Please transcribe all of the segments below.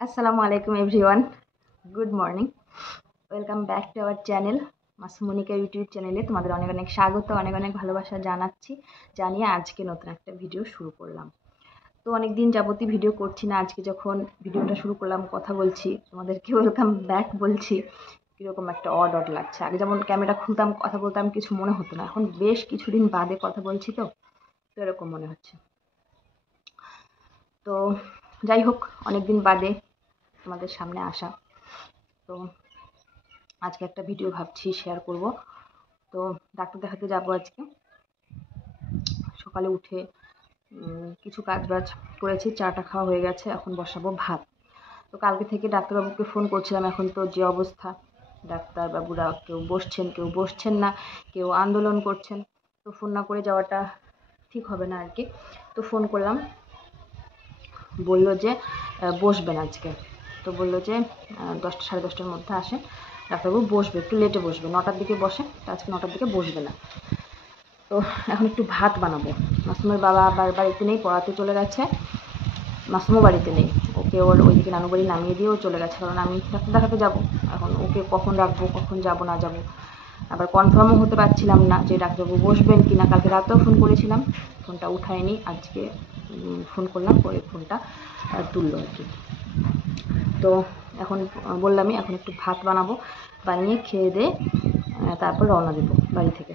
আসসালামু আলাইকুম everyone, good morning. Welcome back to our channel মাসুমনিকা YouTube চ্যানেলে তোমাদের অনেক অনেক স্বাগত, অনেক অনেক ভালোবাসা জানিয়ে আজকে নতুন একটা ভিডিও শুরু করলাম। তো অনেক দিন যাবতই ভিডিও করছি না, আজকে যখন ভিডিওটা শুরু করলাম কথা বলছি তোমাদেরকে ওয়েলকাম ব্যাক বলছি, কীরকম একটা অড লাগছে। আগে যেমন ক্যামেরা খুলতাম কথা বলতাম কিছু মনে হতো না, এখন বেশ কিছুদিন বাদে কথা বলছি তো এরকম মনে হচ্ছে। তো যাই হোক, অনেকদিন বাদে তোমাদের সামনে আসা, তো আজকে একটা ভিডিও ভাবছি শেয়ার করব। তো ডাক্তার দেখাতে যাবো আজকে। সকালে উঠে কিছু কাজবাজ করেছি, চাটা খাওয়া হয়ে গেছে, এখন বসাবো ভাত। তো কালকে থেকে ডাক্তারবাবুকে ফোন করছিলাম, এখন তো যে অবস্থা ডাক্তারবাবুরা কেউ বসছেন না, কেউ আন্দোলন করছেন, তো ফোন না করে যাওয়াটা ঠিক হবে না আর কি। তো ফোন করলাম, বললো যে বসবেন আজকে। তো বললো যে 10টা সাড়ে 10টার মধ্যে আসেন, ডাক্তারবাবু বসবে, একটু লেটে বসবে, 9টার দিকে বসে, তো আজকে 9টার দিকে বসবে না। তো এখন একটু ভাত বানাবো। মাসুমের বাবা বাড়িতে নেই, পড়াতে চলে গেছে, মাসুমও বাড়িতে নেই, ওকে ওর ওইদিকে নানু বাড়ি নামিয়ে দিয়েও চলে গেছে, কারণ আমি ডাক্তার দেখাতে যাবো। এখন ওকে কখন রাখবো, কখন যাবো না যাবো, আবার কনফার্মও হতে পারছিলাম না যে ডাক্তারবাবু বসবেন কি না। কালকে রাতেও ফোন করেছিলাম, ফোনটা উঠায়নি, আজকে ফোন করলাম, পরে ফোনটা তুললো আর কি। তো এখন বললামই, এখন একটু ভাত বানাবো, বানিয়ে খেয়ে দিয়ে তারপর রওনা দেবো বাড়ি থেকে।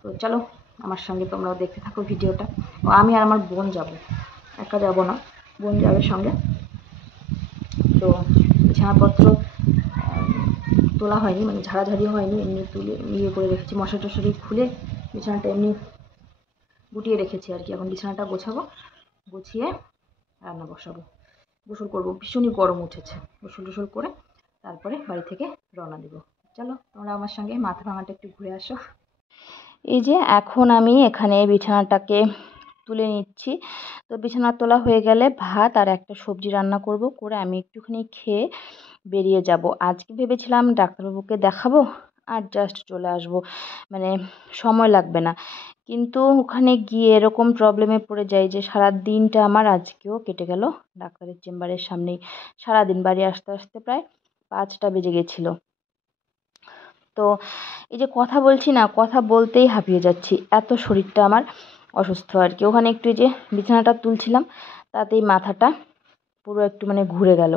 তো চলো আমার সঙ্গে তোমরাও দেখতে থাকো ভিডিওটা। ও আমি আর আমার বোন যাব, একা যাব না, বোন যাবে সঙ্গে। তো বিছানাপত্র তোলা হয়নি, মানে ঝাড়াঝাড়ি হয়নি, এমনি তুলে ইয়ে করে রেখেছি, মশারি টশারি খুলে বিছানাটা এমনি গুটিয়ে রেখেছি আর কি। এখন বিছানাটা গোছাবো, গুছিয়ে রান্না বসাবো, গোসল করবো, ভীষণই গরম উঠেছে, গোসল টোসল করে তারপরে বাড়ি থেকে রওনা দেবো। চলো তোমরা আমার সঙ্গে মাথা ভাঙাটা একটু ঘুরে আসো। এই যে এখন আমি এখানে বিছানাটাকে তুলে নিচ্ছি। তো বিছানা তোলা হয়ে গেলে ভাত আর একটা সবজি রান্না করব, করে আমি একটুখানি খেয়ে বেরিয়ে যাব। আজকে ভেবেছিলাম ডাক্তারবাবুকে দেখাবো আর জাস্ট চলে আসব, মানে সময় লাগবে না, কিন্তু ওখানে গিয়ে এরকম প্রবলেমে পড়ে যাই যে সারা দিনটা আমার আজকেও কেটে গেল ডাক্তারের চেম্বারের সামনেই। সারাদিন বাড়ি আসতে আসতে প্রায় 5টা বেজে গেছিলো। তো এই যে কথা বলছি না, কথা বলতেই হাঁপিয়ে যাচ্ছি, এত শরীরটা আমার অসুস্থ আর কি। ওখানে একটু যে বিছানাটা তুলছিলাম তাতেই মাথাটা পুরো একটু মানে ঘুরে গেল।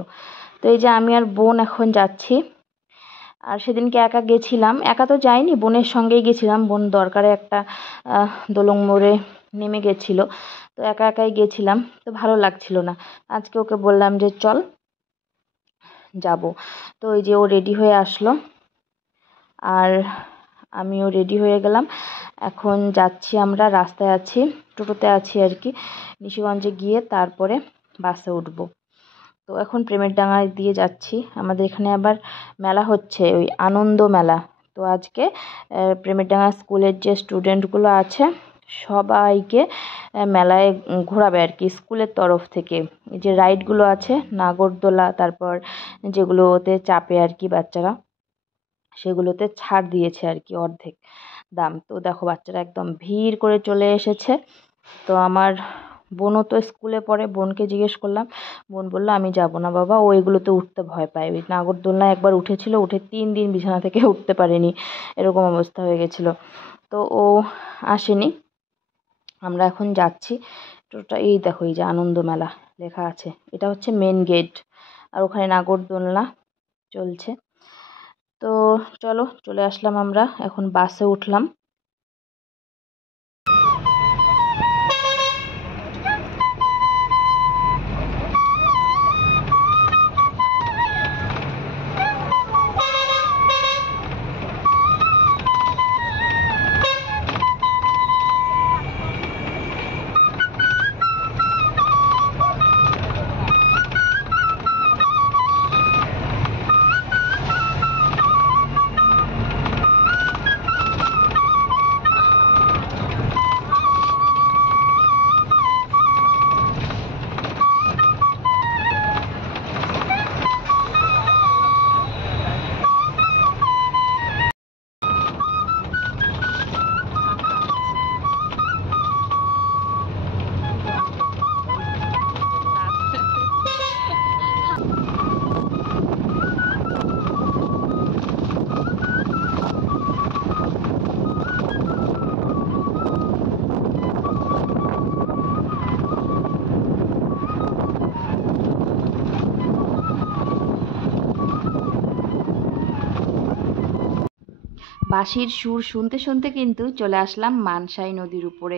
তো এই যে আমি আর বোন এখন যাচ্ছি। আর সেদিনকে একা গেছিলাম, একা তো যাইনি, বোনের সঙ্গেই গেছিলাম। বোন দরকারে একটা দোলং মোড়ে নেমে গেছিলো, তো একা একাই গেছিলাম, তো ভালো লাগছিল না। আজকে ওকে বললাম যে চল যাব। তো ওই যে ও রেডি হয়ে আসলো আর আমিও রেডি হয়ে গেলাম। এখন যাচ্ছি, আমরা রাস্তায় আছি, টোটোতে আছি আর কি, নিশিগঞ্জে গিয়ে তারপরে বাসে উঠবো। তো এখন প্রেমের ডাঙায় দিয়ে যাচ্ছি। আমাদের এখানে আবার মেলা হচ্ছে, ওই আনন্দ মেলা। তো আজকে প্রেমের ডাঙা স্কুলের যে স্টুডেন্টগুলো আছে সবাইকে মেলায় ঘোরাবে আর কি, স্কুলের তরফ থেকে। এই যে রাইডগুলো আছে, নাগরদোলা, তারপর যেগুলোতে চাপে আর কি বাচ্চারা, সেগুলোতে ছাড় দিয়েছে আর কি, অর্ধেক দাম। তো দেখো বাচ্চারা একদম ভিড় করে চলে এসেছে। তো আমার বোনও তো স্কুলে পড়ে, বোনকে জিজ্ঞেস করলাম, বোন বললো আমি যাব না বাবা, ও এগুলোতে উঠতে ভয় পায়। ওই নাগরদোলনায় একবার উঠেছিল, উঠে 3 দিন বিছানা থেকে উঠতে পারেনি, এরকম অবস্থা হয়ে গেছিলো। তো ও আসেনি। আমরা এখন যাচ্ছি টোটা, এই দেখো এই যে আনন্দ মেলা লেখা আছে, এটা হচ্ছে মেন গেট, আর ওখানে নাগরদোলনা চলছে। তো চলো চলে আসলাম, আমরা এখন বাসে উঠলাম। বাঁশির সুর শুনতে শুনতে কিন্তু চলে আসলাম মানসাই নদীর উপরে।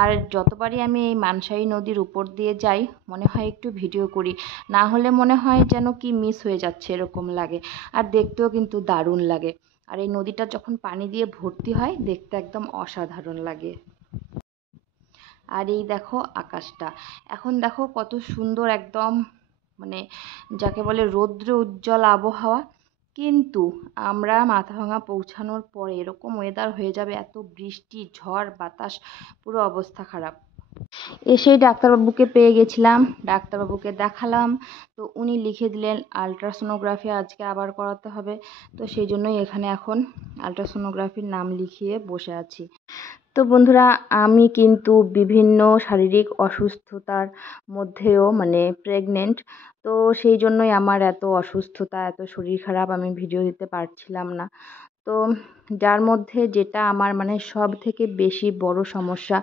আর যতবারই আমি এই মানসাই নদীর উপর দিয়ে যাই মনে হয় একটু ভিডিও করি, না হলে মনে হয় যেন কি মিস হয়ে যাচ্ছে এরকম লাগে। আর দেখতেও কিন্তু দারুণ লাগে। আর এই নদীটা যখন পানি দিয়ে ভর্তি হয় দেখতে একদম অসাধারণ লাগে। আর এই দেখো আকাশটা, এখন দেখো কত সুন্দর একদম, মানে যাকে বলে রৌদ্র উজ্জ্বল আবহাওয়া। কিন্তু আমরা মাথাভাঙা পৌঁছানোর পরে এরকম ওয়েদার হয়ে যাবে, এত বৃষ্টি ঝড় বাতাস, পুরো অবস্থা খারাপ। এসেই ডাক্তারবাবুকে পেয়ে গেছিলাম, ডাক্তারবাবুকে দেখালাম। তো উনি লিখে দিলেন আলট্রাসোনোগ্রাফি আজকে আবার করাতে হবে। তো সেই জন্যই এখানে এখন আলট্রাসোনোগ্রাফির নাম লিখিয়ে বসে আছি। তো বন্ধুরা, আমি কিন্তু বিভিন্ন শারীরিক অসুস্থতার মধ্যেও মানে প্রেগনেন্ট। তো সেই জন্যই আমার এত অসুস্থতা, এত শরীর খারাপ, আমি ভিডিও দিতে পারছিলাম না। তো যার মধ্যে যেটা আমার মানে সব থেকে বেশি বড় সমস্যা,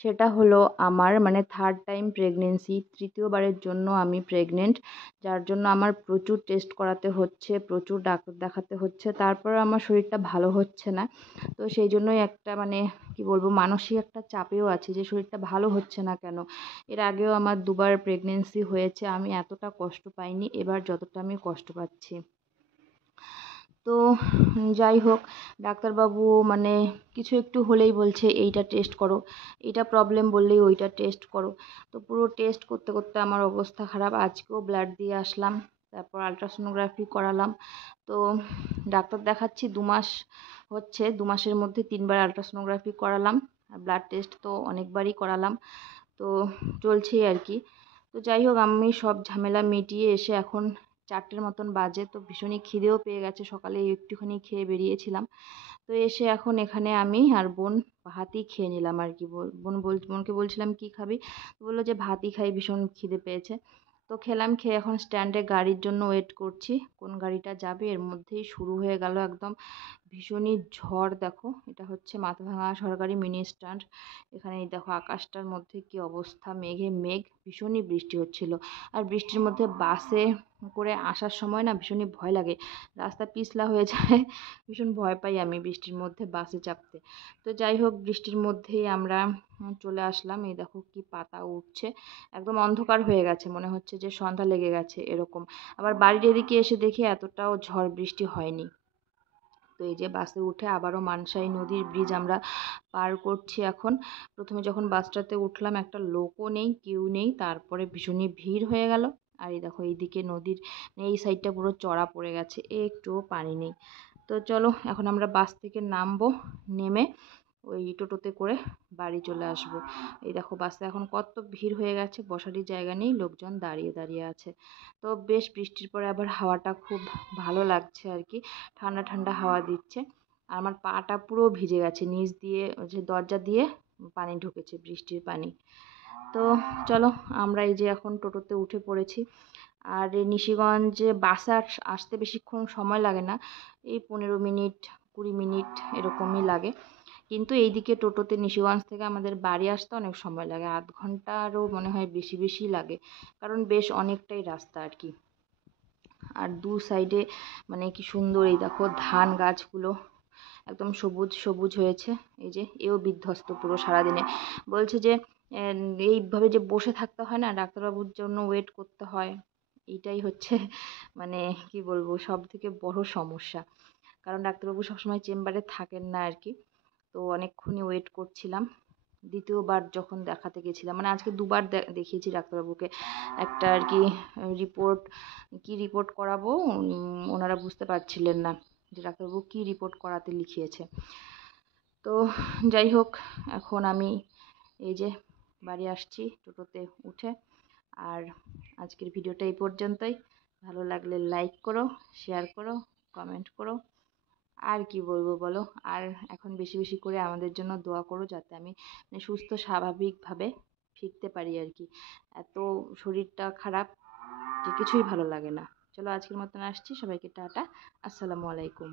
সেটা হলো আমার মানে থার্ড টাইম প্রেগনেন্সি, তৃতীয়বারের জন্য আমি প্রেগনেন্ট। যার জন্য আমার প্রচুর টেস্ট করাতে হচ্ছে, প্রচুর ডাক্তার দেখাতে হচ্ছে, তারপর আমার শরীরটা ভালো হচ্ছে না। তো সেই জন্যই একটা মানে কি বলবো, মানসিক একটা চাপেও আছি যে শরীরটা ভালো হচ্ছে না কেন। এর আগেও আমার দুবার প্রেগনেন্সি হয়েছে, আমি এতটা কষ্ট পাইনি এবার যতটা আমি কষ্ট পাচ্ছি। তো যাই হোক, ডাক্তারবাবু মানে কিছু একটু হলেই বলছে এইটা টেস্ট করো, এইটা প্রবলেম বললেই ওইটা টেস্ট করো। তো পুরো টেস্ট করতে করতে আমার অবস্থা খারাপ। আজকেও ব্লাড দিয়ে আসলাম, তারপর আলট্রাসোনোগ্রাফি করালাম। তো ডাক্তার দেখাচ্ছি 2 মাস হচ্ছে, 2 মাসের মধ্যে 3বার আলট্রাসোনোগ্রাফি করালাম, আর ব্লাড টেস্ট তো অনেকবারই করালাম। তো চলছেই আর কি। তো যাই হোক, আমি সব ঝামেলা মিটিয়ে এসে এখন 4টের মতন বাজে। তো ভীষণই খিদেও পেয়ে গেছে, সকালে একটুখানি খেয়ে বেরিয়েছিলাম। তো এসে এখন এখানে আমি আর বোন ভাতই খেয়ে নিলাম আর কি। বোনকে বলছিলাম কি খাবি, বললো যে ভাতই খাই, ভীষণ খিদে পেয়েছে। তো খেলাম, খেয়ে এখন স্ট্যান্ডে গাড়ির জন্য ওয়েট করছি, কোন গাড়িটা যাবে। এর মধ্যেই শুরু হয়ে গেল একদম ভীষণই ঝড়। দেখো, এটা হচ্ছে মাথাভাঙা সরকারি মিনি স্ট্যান্ড। এখানে এই দেখো আকাশটার মধ্যে কি অবস্থা, মেঘে মেঘ, ভীষণই বৃষ্টি হচ্ছিল। আর বৃষ্টির মধ্যে বাসে করে আসার সময় না ভীষণই ভয় লাগে, রাস্তা পিছলা হয়ে যায়, ভীষণ ভয় পাই আমি বৃষ্টির মধ্যে বাসে চাপতে। তো যাই হোক, বৃষ্টির মধ্যেই আমরা চলে আসলাম। এই দেখো কি পাতা উঠছে, একদম অন্ধকার হয়ে গেছে, মনে হচ্ছে যে সন্ধ্যা লেগে গেছে এরকম। আবার বাড়ির এদিকে এসে দেখি এতটাও ঝড় বৃষ্টি হয়নি। তো এই যে বাসে উঠে আবারও মানসাই নদীর ব্রিজ আমরা পার করছি এখন। প্রথমে যখন বাসটাতে উঠলাম একটা লোকও নেই, কেউ নেই, তারপরে ভীষণই ভিড় হয়ে গেল। আর এই দেখো এইদিকে নদীর এই সাইডটা পুরো চড়া পড়ে গেছে, একটুও পানি নেই। তো চলো এখন আমরা বাস থেকে নামবো, নেমে ওই টোটোতে করে বাড়ি চলে আসব। এই দেখো বাসে এখন কত ভিড় হয়ে গেছে, বসারই জায়গা নেই, লোকজন দাঁড়িয়ে দাঁড়িয়ে আছে। তো বেশ বৃষ্টির পরে আবার হাওয়াটা খুব ভালো লাগছে আর কি, ঠান্ডা ঠান্ডা হাওয়া দিচ্ছে। আর আমার পাটা পুরো ভিজে গেছে, নিচ দিয়ে যে দরজা দিয়ে পানি ঢুকেছে, বৃষ্টির পানি। তো চলো আমরা এই যে এখন টোটোতে উঠে পড়েছি। আর এই নিশিগঞ্জে বাসে আসতে বেশিক্ষণ সময় লাগে না, এই 15 মিনিট 20 মিনিট এরকমই লাগে। কিন্তু এইদিকে টোটোতে নিশিগঞ্জ থেকে আমাদের বাড়ি আসতে অনেক সময় লাগে, আধ ঘন্টারও মনে হয় বেশি বেশি লাগে, কারণ বেশ অনেকটাই রাস্তা আর কি। আর দু সাইডে মানে কি সুন্দর, এই দেখো ধান গাছগুলো একদম সবুজ সবুজ হয়েছে। এই যে এও বিধ্বস্ত পুরো সারাদিনে, বলছে যে এইভাবে যে বসে থাকতে হয় না, ডাক্তারবাবুর জন্য ওয়েট করতে হয়, এইটাই হচ্ছে মানে কি বলবো সব থেকে বড় সমস্যা। কারণ ডাক্তারবাবু সবসময় চেম্বারে থাকেন না আর কি। তো অনেকক্ষণই ওয়েট করছিলাম। দ্বিতীয়বার যখন দেখাতে গেছিলাম, মানে আজকে 2বার দেখিয়েছি ডাক্তারবাবুকে, একটা আর কি রিপোর্ট, কি রিপোর্ট করাবো ওনারা বুঝতে পারছিলেন না যে ডাক্তারবাবু কি রিপোর্ট করাতে লিখিয়েছে। তো যাই হোক, এখন আমি এই যে বাড়ি আসছি টোটোতে উঠে। আর আজকের ভিডিওটা এই পর্যন্তই। ভালো লাগলে লাইক করো, শেয়ার করো, কমেন্ট করো। আর কি বলবো বলো, আর এখন বেশি বেশি করে আমাদের জন্য দোয়া করো, যাতে আমি মানে সুস্থ স্বাভাবিকভাবে ফিরতে পারি আর কি। এত শরীরটা খারাপ যে কিছুই ভালো লাগে না। চলো আজকের মতন আসছি, সবাইকে টাটা, আসসালামু আলাইকুম।